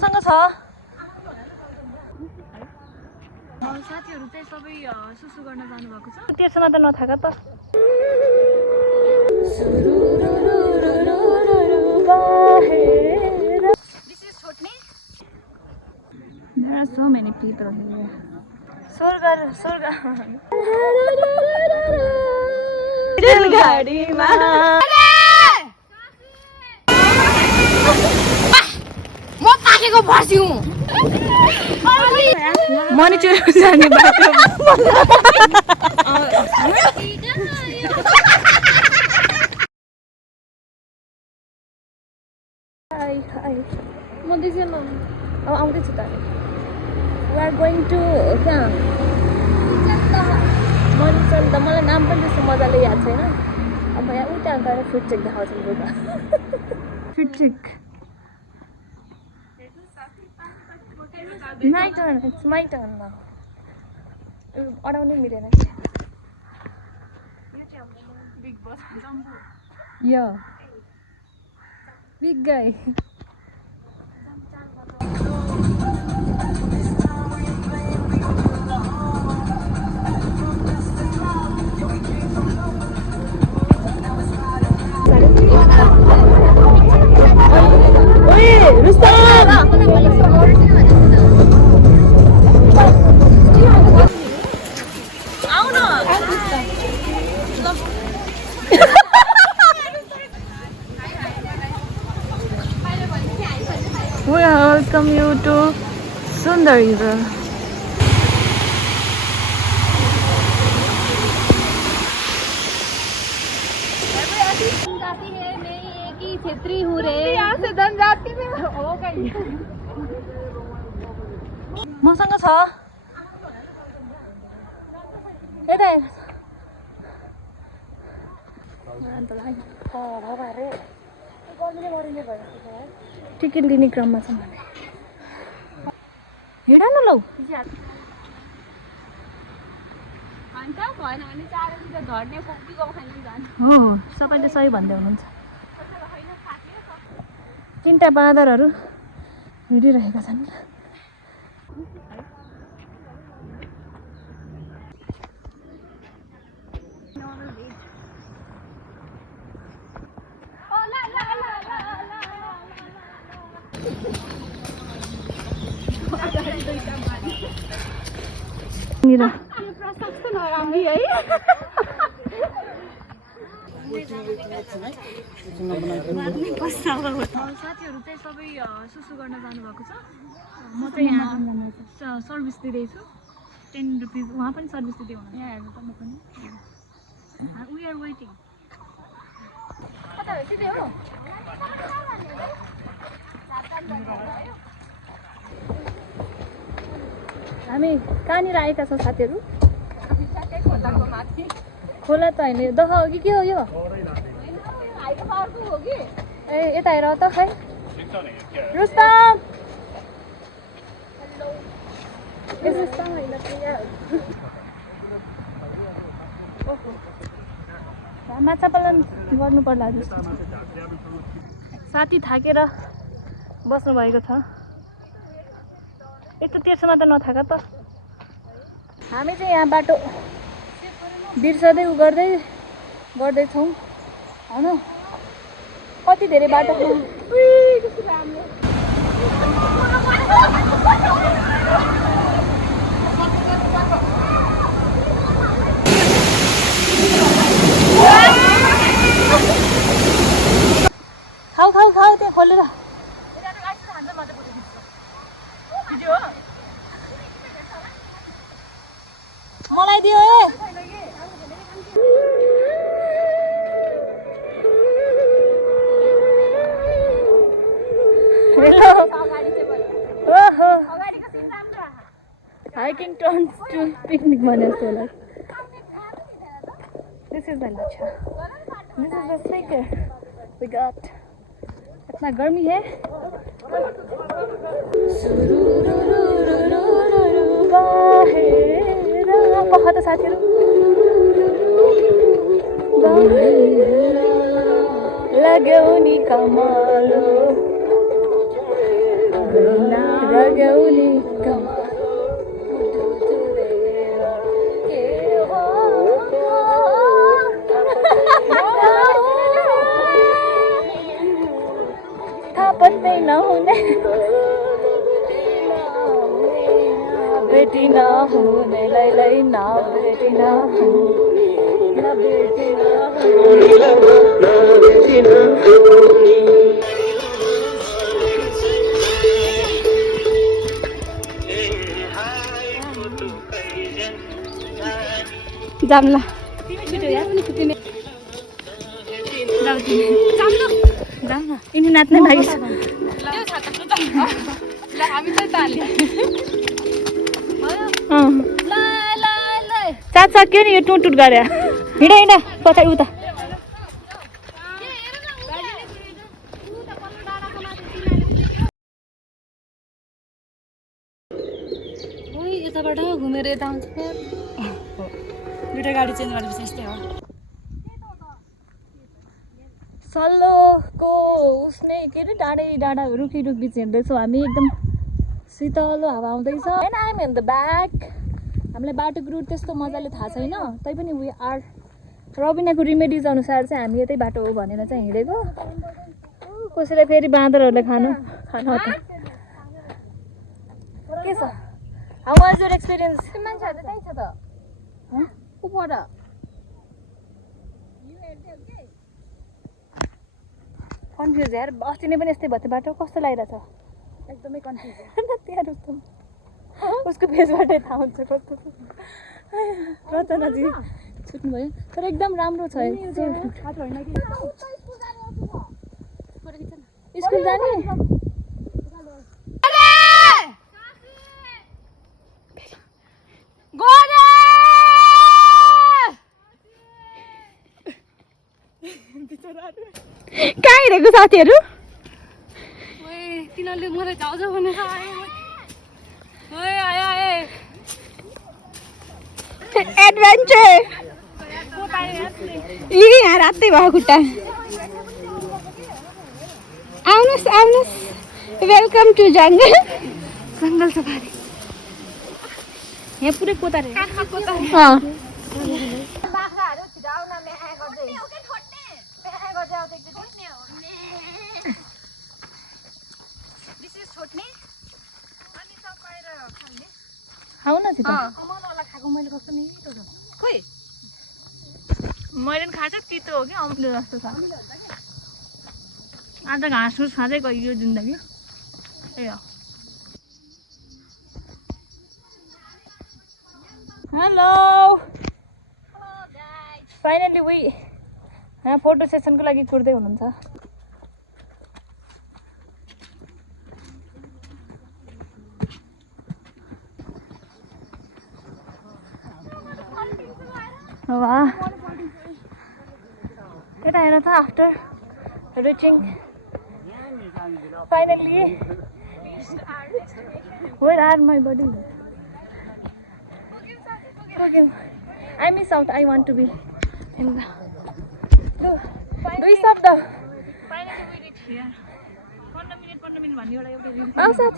मसँग छ साथीहरु चाहिँ सबै सुसु गर्न जानु भएको छ त्यसमा त नथाक त This is Chotni. There are so many people here. स्वर्ग रेलगाडीमा म पाकेको भर्सी हुँ मनिचुर जाने बाटो म देख्दैन अब आउँदैछु त we are going to कहाँ मनिचुर त मलाई नाम पनि त्यस्तो मजाले याद छैन अब यहाँ उता गएर फुड चेक देखाउँछु लुगा food check My turn, it's my turn now. अडाउनै मिलेन big bus jumbo Yeah. Big guy. Hey, Rustam! We welcome you to Sundar River. जाती है मैं एक ही छेत्री हूँ रे यहाँ से धन जाती में हो गई मसँग छ यता हेर टिकट लिने क्रममा छौँ भने हेर न लौ हो सबैले सही भन्दै हुनुहुन्छ तिनवटा बाँदरहरू हिँडिरहेका छन् साथीहरु चाहिँ सबै सुसु गर्न जानु भएको छ म चाहिँ यहाँ सर्भिस दिँदैछु 10 रुपैयाँ उहाँ पनि सर्भिस दिँदै हुनुहुन्छ यहाँ हेर्नु त म पनि we are waiting कता हो सिधै हो हामी कहाँनिर आएका छौँ साथीहरू खोला त होइन दह हो कि के हो यो ए यता हेर त खै रुस्तम माछा पालन गर्नु पर्ला जस्तो छ साथी थाकेर बस्नु भएको छ यस्तो तेर्सोमा त नथाक त हामी चाहिँ यहाँ बाटो बिर्सदै गर्दैछौँ होइन कति धेरै बाटो खाऊ त्यहाँ खोलेर मलाई दियो ए hiking turns to picnic भने जस्तो होला This is the lacha. This is the sticker we got. इतना गर्मी है कहाँ त साथीहरू लाग्यो नि कमालो रगौली थाहा पत्तै नहुने बेटी नहुनेलाई लै नबेटी जाम्ला यिनी नाच्नै लागि साथ सक्यो नि यो टुटुट गरे हिँड हिँड पछाडि उता यताबाट घुमेर यता आउँछ दुइटा गाडी चेन्ज गरेपछि यस्तै हो सल्लोको उसले के अरे डाँडा रुखी बिच हिँड्दैछौँ हामी एकदम शीतलो हावा आउँदैछ होइन आइम इन द ब्याक हामीलाई बाटोको रुट त्यस्तो मजाले थाहा छैन तैपनि वी आर रबिनाको रिमेडिज अनुसार चाहिँ हामी यतै बाटो हो भनेर चाहिँ हिँडेको कसैलाई फेरि बाँदरहरूले खानु के छ हाउ वाज योर एक्सपिरियन्स मान्छेहरू त्यही छ त ऊपर कन्फ्युज यार अस्ति नै पनि यस्तै भयो त्यो बाटो कस्तो लागिरहेछ एकदमै कन्फ्युज त्यहाँ रुस्तम उसको फेसबाटै थाहा हुन्छ कस्तो रचनाजी छुट्नुभयो तर एकदम राम्रो छ स्कुल जाने कहाँ हिँडेको साथीहरू तिनीहरूले मलाई जाउँछ भनेर एडभेन्चर यहाँ रातै भयो खुट्टा आउनुहोस् वेलकम टु जङ्गल सफारी यहाँ पुरै कोतारे खाऊ न खोइ मैले पनि खाएको तितो हो कि अम्लो जस्तो छ आज घाँस फुस खाँदै गयो जिन्दगी ए हो हेलो फाइनली वी यहाँ फोटो सेसनको लागि कुर्दै हुनुहुन्छ वाह यता हेर त after reaching finally where are my buddy I miss out. I want to be in the. दुई शब्द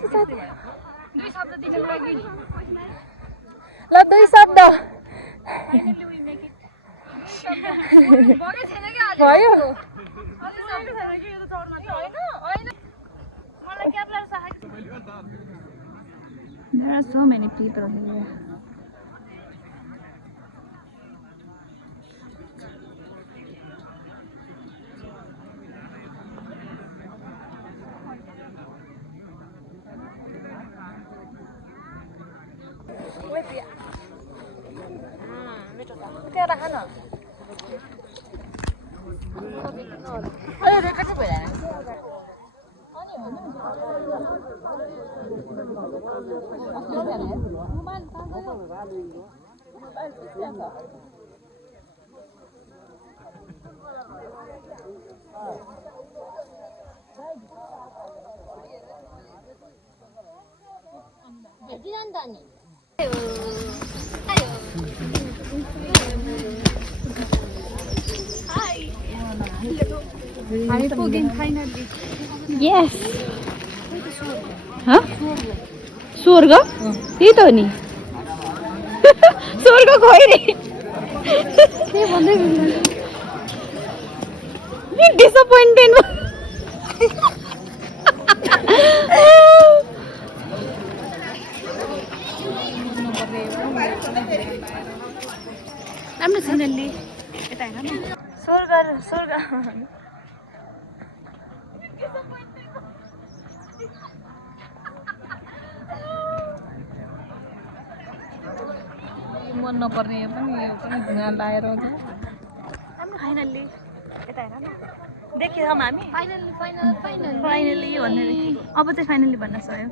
साथी ल दुई शब्द भयो There are so many people here. त्यहाँ राख न हामी पुग्यौँ फाइनली Yes. स्वर्ग त्यही त हो नि स्वर्ग खोइ रे डिसपोइन्टेड राम्रो छैन नि यता हेर न स्वर्ग मन नपर्ने यो पनि धुवा लाएर राम्रो फाइनल्ली यता हेर न देखिरहौँ हामी फाइनल्ली भन्ने अब चाहिँ फाइनल्ली भन्न सक्यो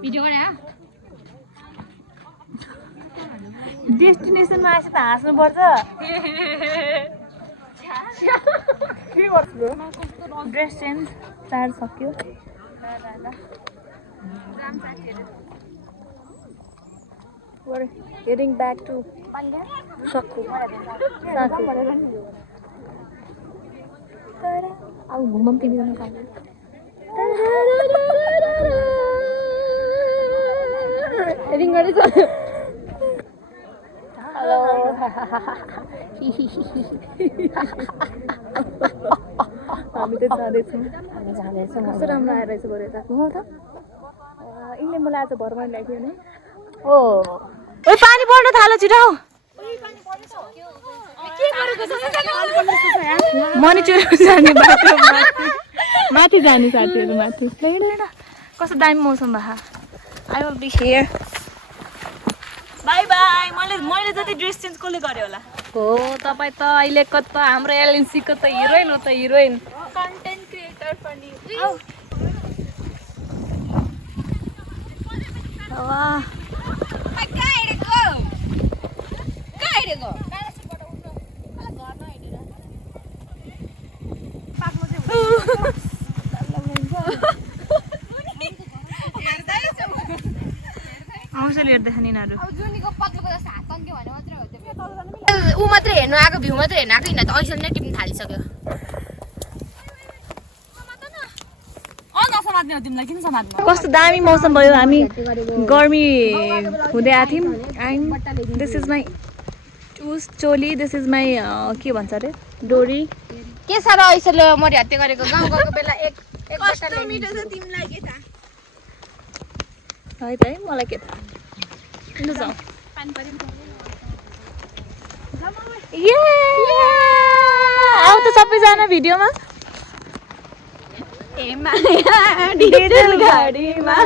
भिडियो गरे डेस्टिनेसनमा आएछ त हाँस्नुपर्छ के गर्छु ड्रेस चेन्ज चार्ज सक्यो We're heading back to Sakku. Aku ngomong TV sama kamu. Heading mana tu? Halo. हामी त जाँदैछौँ कस्तो राम्रो आएर रहेछ गरेर हो त यिनले मलाई आज भरमा ल्याइदियो नि ओ ओइ पानी पर्न थाल्यो छिटो मनी चुरो जाने बाटो माथि जाने साथीहरू माथि कस्तो दामी मौसम भा I will be here bye bye मैले जति ड्रेस चेन्ज कसले गर्यो होला हो तपाईँ त अहिलेको त हाम्रो एलएनसीको त हिरोइन हो त हिरोइन कन्टेन्ट क्रिएटर पनि वाह आउँछ हेर्दै खानिनाहरू ऊ मात्रै हेर्नु आएको भ्यू मात्रै हेर्नु आएको यिनीहरू त ऐसन नै टिप्नु थालिसक्यो कस्तो दामी मौसम भयो हामी गर्मी हुँदै आएको थियौँ दिस इज माई चोली दिस इज माई के भन्छ अरे डोरी के साह्रो ऐसले मरि हत्या गरेको गाउँ गएको बेला एक है त है मलाई के थाहा जाउँ आऊ त सबैजना भिडियोमा डिजल गाडीमा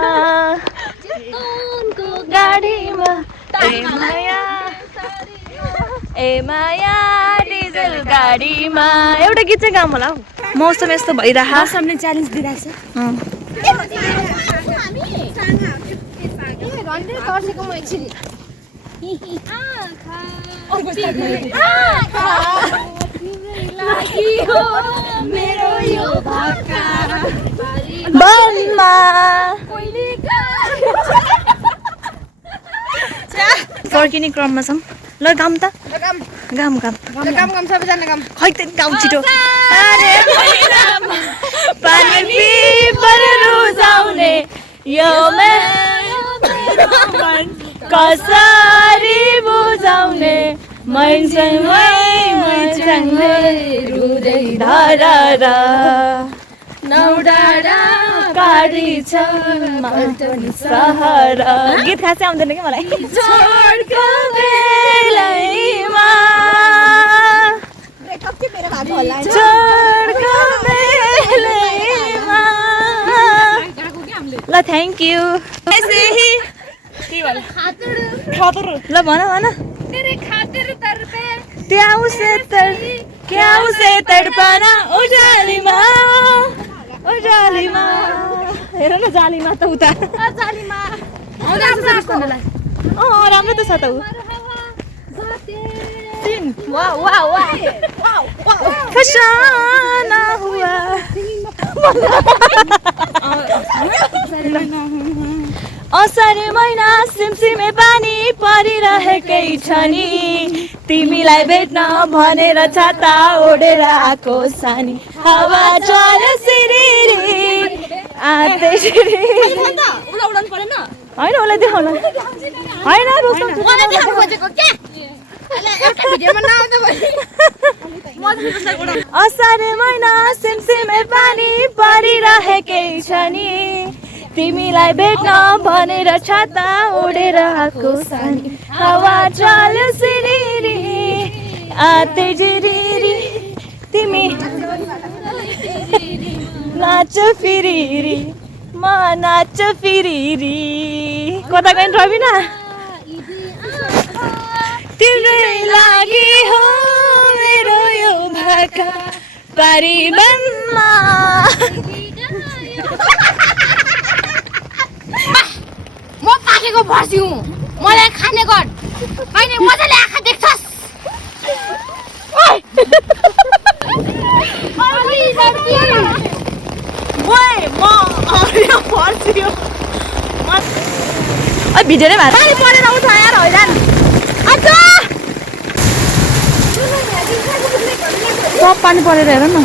ए माया डिजल गाडीमा एउटा गीत चाहिँ गाउँ होला हौ मौसम यस्तो भइरह मौसमले च्यालेन्ज दिइरहेछ फर्किने क्रममा छौँ ल गाउँ त गाउँ सबैजना गाउँ खै त गाउँ छिटो पानी रुजाउने यो कसरी बुझाउने मैसँगै रुदै धारा नौडाडा काडी छ सहारा गीत खासै आउँदैन कि मलाई झड्को बेलैमा ल थ्याङ्क यू ल भन क्या उसे तडपाना उजालीमा हेर न जालीमा त उता राम्रो त छ त फसाना हुआ असारे महिना सिमसिमे पानी परिरहेकै छ नि तिमीलाई भेट्न भनेर छाता ओढेर आएको सानी हावा चल्यो सिरिरी आते होइन उसलाई देखाउन होइन असारे महिना सिमसिमे पानी परिरहेकै छ नि तिमीलाई भेट्न भनेर छाता ओढेर आएको सानी हावा चल्यो सिरिरी आते जिरिरी तिमी नाच फिरिरी म नाच फिरिरी कता गइन् रबिना तिम्रै लागि हो मेरो यो भाका पारिबनमा म पाकेको भर्सी हुँ मलाई खाने गर कहिले मजाले आँखा देख्छस् भिडियो नै पानी परेर उठ यार हैरान सब पानी परेर हेर न